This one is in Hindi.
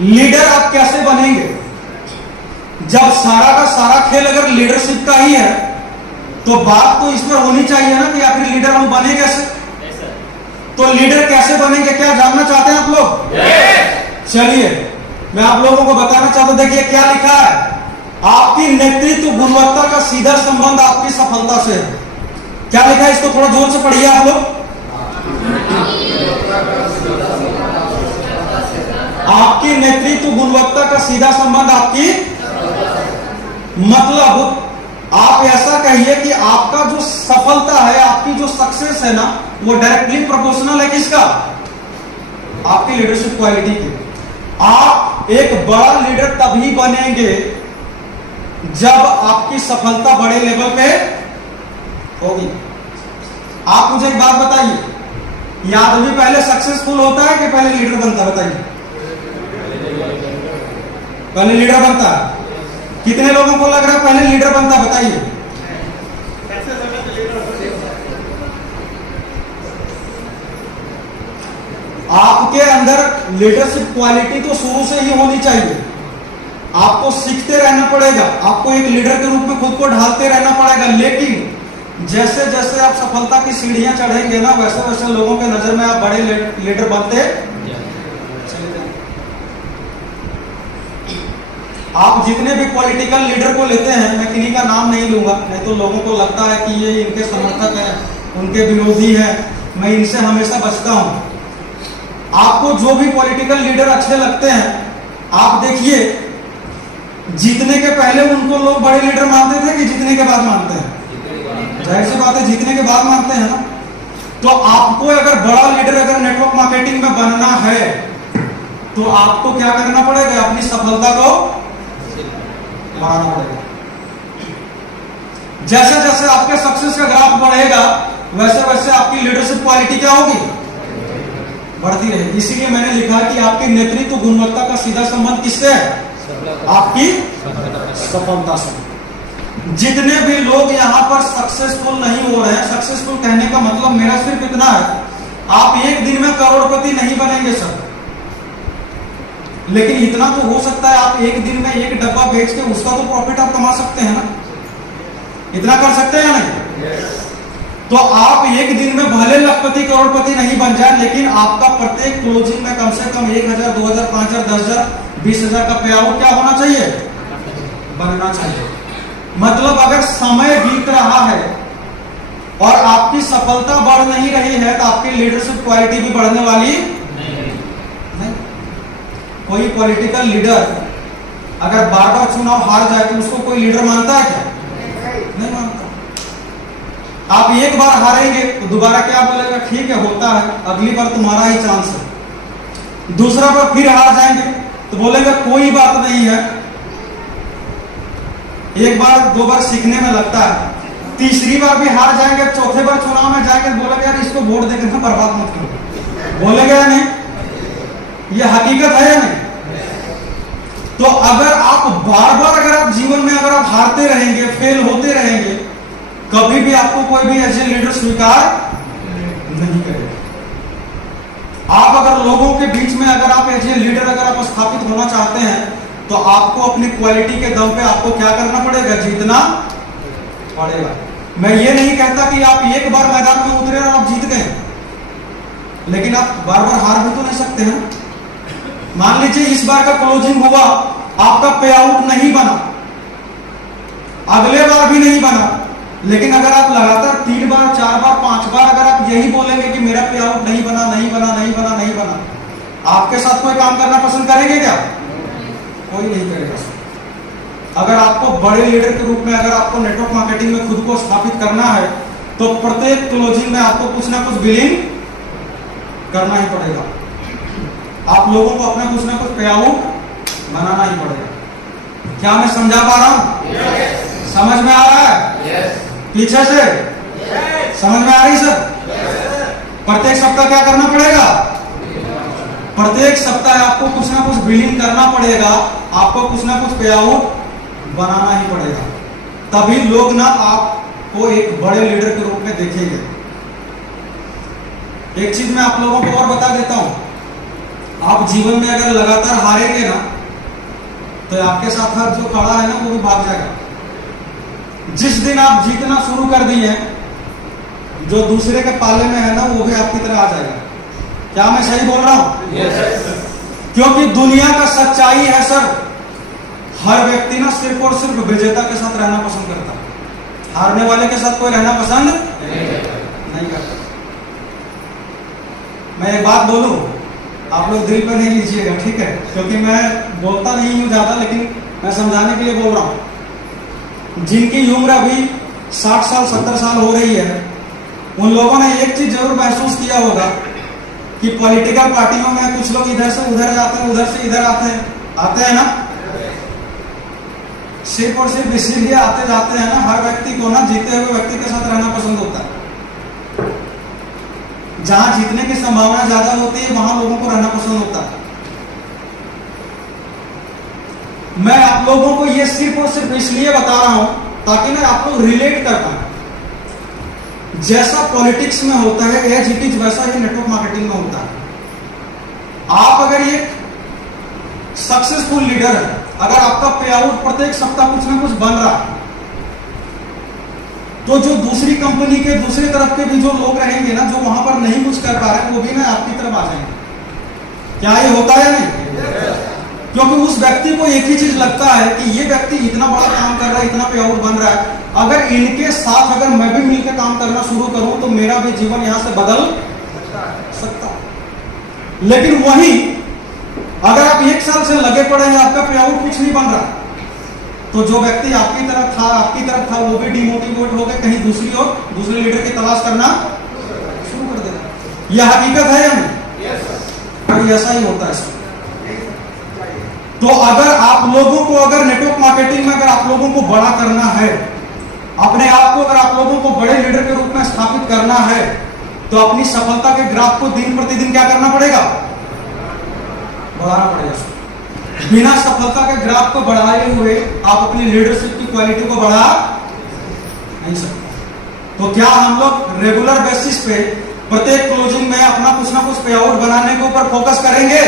लीडर आप कैसे बनेंगे? जब सारा का सारा खेल अगर लीडरशिप का ही है तो बात तो इसमें होनी चाहिए ना कि आखिर लीडर हम बने कैसे। तो लीडर कैसे बनेंगे, क्या जानना चाहते हैं आप लोग? चलिए मैं आप लोगों को बताना चाहता हूं। देखिए क्या लिखा है, आपकी नेतृत्व गुणवत्ता का सीधा संबंध आपकी सफलता से है। क्या लिखा है, इसको थोड़ा जोर से पढ़िए आप लोग। आपकी नेतृत्व गुणवत्ता का सीधा संबंध आपकी, मतलब आप ऐसा कहिए कि आपका जो सफलता है, आपकी जो सक्सेस है ना, वो डायरेक्टली प्रोपोर्शनल है किसका? आपकी लीडरशिप क्वालिटी की। आप एक बड़ा लीडर तभी बनेंगे जब आपकी सफलता बड़े लेवल पे होगी। आप मुझे एक बात बताइए, ये आदमी पहले सक्सेसफुल होता है कि पहले लीडर बनता है? बताइए, पहले लीडर बनता है। कितने लोगों को लग रहा है पहले लीडर बनता है? बताइए। आपके अंदर लीडरशिप क्वालिटी तो शुरू से ही होनी चाहिए। आपको सीखते रहना पड़ेगा, आपको एक लीडर के रूप में खुद को ढालते रहना पड़ेगा। लेकिन जैसे जैसे आप सफलता की सीढ़ियां चढ़ेंगे ना, वैसे वैसे लोगों के नजर में आप बड़े लीडर बनते चले जाएंगे। आप जितने भी पॉलिटिकल लीडर को लेते हैं, मैं किन्हीं का नाम नहीं लूंगा, नहीं तो लोगों को लगता है कि ये इनके समर्थक हैं, उनके विरोधी हैं, मैं इनसे हमेशा बचता हूं। आपको जो भी पॉलिटिकल लीडर अच्छे लगते हैं, आप देखिए जीतने के पहले उनको लोग बड़े लीडर मानते थे कि जीतने के बाद मानते हैं? जाहिर सी बात है जीतने के बाद मानते हैं ना। तो आपको अगर बड़ा लीडर अगर नेटवर्क मार्केटिंग में बनना है तो आपको क्या करना पड़ेगा? अपनी सफलता को बढ़ाना पड़ेगा। जैसे जैसे आपके सक्सेस का ग्राफ बढ़ेगा वैसे वैसे आपकी लीडरशिप क्वालिटी क्या होगी? बढ़ती रहेगी। इसीलिए मैंने लिखा कि आपकी नेतृत्व गुणवत्ता का सीधा संबंध किससे है? आपकी सफलता से। जितने भी लोग यहां पर सक्सेसफुल नहीं हो रहे हैं, सक्सेसफुल कहने का मतलब मेरा सिर्फ इतना है, आप एक दिन में करोड़पति नहीं बनेंगे सर, लेकिन इतना तो हो सकता है आप एक दिन में एक डब्बा बेच के उसका तो प्रॉफिट आप कमा सकते हैं ना। इतना कर सकते हैं या नहीं? तो आप एक दिन में भले लखपति करोड़पति नहीं बन जाए, लेकिन आपका प्रत्येक क्लोजिंग में कम से कम 1000, 2000, 5000, 10,000, 20,000 का पे आउट क्या होना चाहिए? बनना चाहिए। मतलब अगर समय बीत रहा है और आपकी सफलता बढ़ नहीं रही है तो आपकी लीडरशिप क्वालिटी भी बढ़ने वाली नहीं। कोई पॉलिटिकल लीडर अगर बार बार चुनाव हार जाए तो उसको कोई लीडर मानता है क्या? नहीं मानता। आप एक बार हारेंगे तो दोबारा क्या बोलेगा? ठीक है होता है, अगली बार तुम्हारा ही चांस है। दूसरा बार फिर हार जाएंगे तो बोलेगा कोई बात नहीं है। एक बार दो बार सीखने में लगता है, तीसरी बार भी हार जाएंगे, चौथे बार चुनाव में जाएंगे बोलेगा यार इसको वोट देकर ना बर्बाद मत करो। बोलेगा या नहीं? ये हकीकत है या नहीं? तो अगर आप बार बार अगर आप जीवन में अगर आप हारते रहेंगे, फेल होते रहेंगे, कभी भी आपको कोई भी ऐसे लीडर स्वीकार नहीं करेगा। आप अगर लोगों के बीच में अगर आप ऐसे लीडर अगर आप स्थापित होना चाहते हैं तो आपको अपनी क्वालिटी के दम पे आपको क्या करना पड़ेगा? जीतना पड़ेगा। मैं ये नहीं कहता कि आप एक बार मैदान में उतरे और आप जीत गए, लेकिन आप बार बार हार भी तो नहीं सकते हैं। मान लीजिए इस बार का क्लोजिंग हुआ, आपका पे आउट नहीं बना, अगले बार भी नहीं बना, लेकिन अगर आप लगातार 3 बार 4 बार 5 बार अगर आप यही बोलेंगे कि मेरा पे आउट नहीं बना, नहीं बना, नहीं बना, नहीं बना, आपके साथ कोई काम करना पसंद करेंगे क्या? कोई नहीं करेगा। अगर आपको बड़े लीडर के रूप में अगर आपको नेटवर्क मार्केटिंग में खुद को स्थापित करना है तो प्रत्येक क्लोजिंग में आपको कुछ ना कुछ बिलिंग करना ही पड़ेगा। आप लोगों को अपना कुछ ना कुछ पे आउट बनाना ही पड़ेगा। क्या मैं समझा पा रहा हूं? समझ में आ रहा है? पीछे से समझ में आ रही सर? प्रत्येक सप्ताह क्या करना पड़ेगा? प्रत्येक सप्ताह आपको कुछ ना कुछ बिलिंग करना पड़ेगा, आपको कुछ ना कुछ पे आउट बनाना ही पड़ेगा। तभी लोग ना आपको एक बड़े लीडर के रूप में देखेंगे। एक चीज मैं आप लोगों को और बता देता हूं, आप जीवन में अगर लगातार हारेंगे ना तो आपके साथ हर जो खड़ा है ना वो भी भाग जाएगा। जिस दिन आप जीतना शुरू कर दिए, जो दूसरे के पाले में है ना वो भी आपकी तरह आ जाएगा। क्या मैं सही बोल रहा हूं? क्योंकि दुनिया का सच्चाई है सर, हर व्यक्ति ना सिर्फ और सिर्फ विजेता के साथ रहना पसंद करता है, हारने वाले के साथ कोई रहना पसंद नहीं करता। मैं एक बात बोलूं, आप लोग दिल पे नहीं लीजिएगा, ठीक है? क्योंकि मैं बोलता नहीं हूं ज्यादा, लेकिन मैं समझाने के लिए बोल रहा हूं। जिनकी उम्र अभी 60 साल 70 साल हो रही है, उन लोगों ने एक चीज जरूर महसूस किया होगा कि पॉलिटिकल पार्टियों में कुछ लोग इधर से उधर जाते हैं, उधर से इधर आते हैं ना। सिर्फ और सिर्फ इसीलिए आते जाते हैं ना, हर व्यक्ति को ना जीते हुए व्यक्ति के साथ रहना पसंद होता है। जहां जीतने की संभावना ज्यादा होती है वहां लोगों को रहना पसंद होता है। मैं आप लोगों को यह सिर्फ और सिर्फ इसलिए बता रहा हूं ताकि ना आप लोग रिलेट कर पाए। जैसा पॉलिटिक्स में होता है एज इट इज, वैसा ही नेटवर्क मार्केटिंग में होता है। आप अगर ये सक्सेसफुल लीडर है, अगर आपका पे आउट प्रत्येक सप्ताह कुछ ना कुछ बन रहा है, तो जो दूसरी कंपनी के दूसरी तरफ के भी जो लोग रहेंगे ना, जो वहां पर नहीं कुछ कर पा रहे, वो भी ना आपकी तरफ आ जाएंगे। क्या ये होता है नहीं? क्योंकि उस व्यक्ति को एक ही चीज लगता है कि ये व्यक्ति इतना बड़ा काम कर रहा है, इतना पे आउट बन रहा है, अगर इनके साथ अगर मैं भी मिलकर काम करना शुरू करूं तो मेरा भी जीवन यहां से बदल सकता है। लेकिन वही अगर आप 1 साल से लगे पड़े हैं, आपका पे आउट कुछ नहीं बन रहा, तो जो व्यक्ति आपकी तरफ था वो भी डिमोटिवेट होकर कहीं दूसरी ओर दूसरे लीडर की तलाश करना शुरू कर देगा। यह हकीकत है या नहीं? ऐसा ही होता है। तो अगर आप लोगों को, अगर नेटवर्क मार्केटिंग में अगर आप लोगों को बड़ा करना है, अपने आप को अगर आप लोगों को बड़े लीडर के रूप में स्थापित करना है, तो अपनी सफलता के ग्राफ को दिन प्रतिदिन क्या करना पड़ेगा? बढ़ाना पड़ेगा। बिना सफलता के ग्राफ को बढ़ाए हुए आप अपनी लीडरशिप की क्वालिटी को बढ़ा नहीं सकते। तो क्या हम लोग रेगुलर बेसिस पे प्रत्येक क्लोजिंग में अपना कुछ ना कुछ पे आउट बनाने के ऊपर फोकस करेंगे?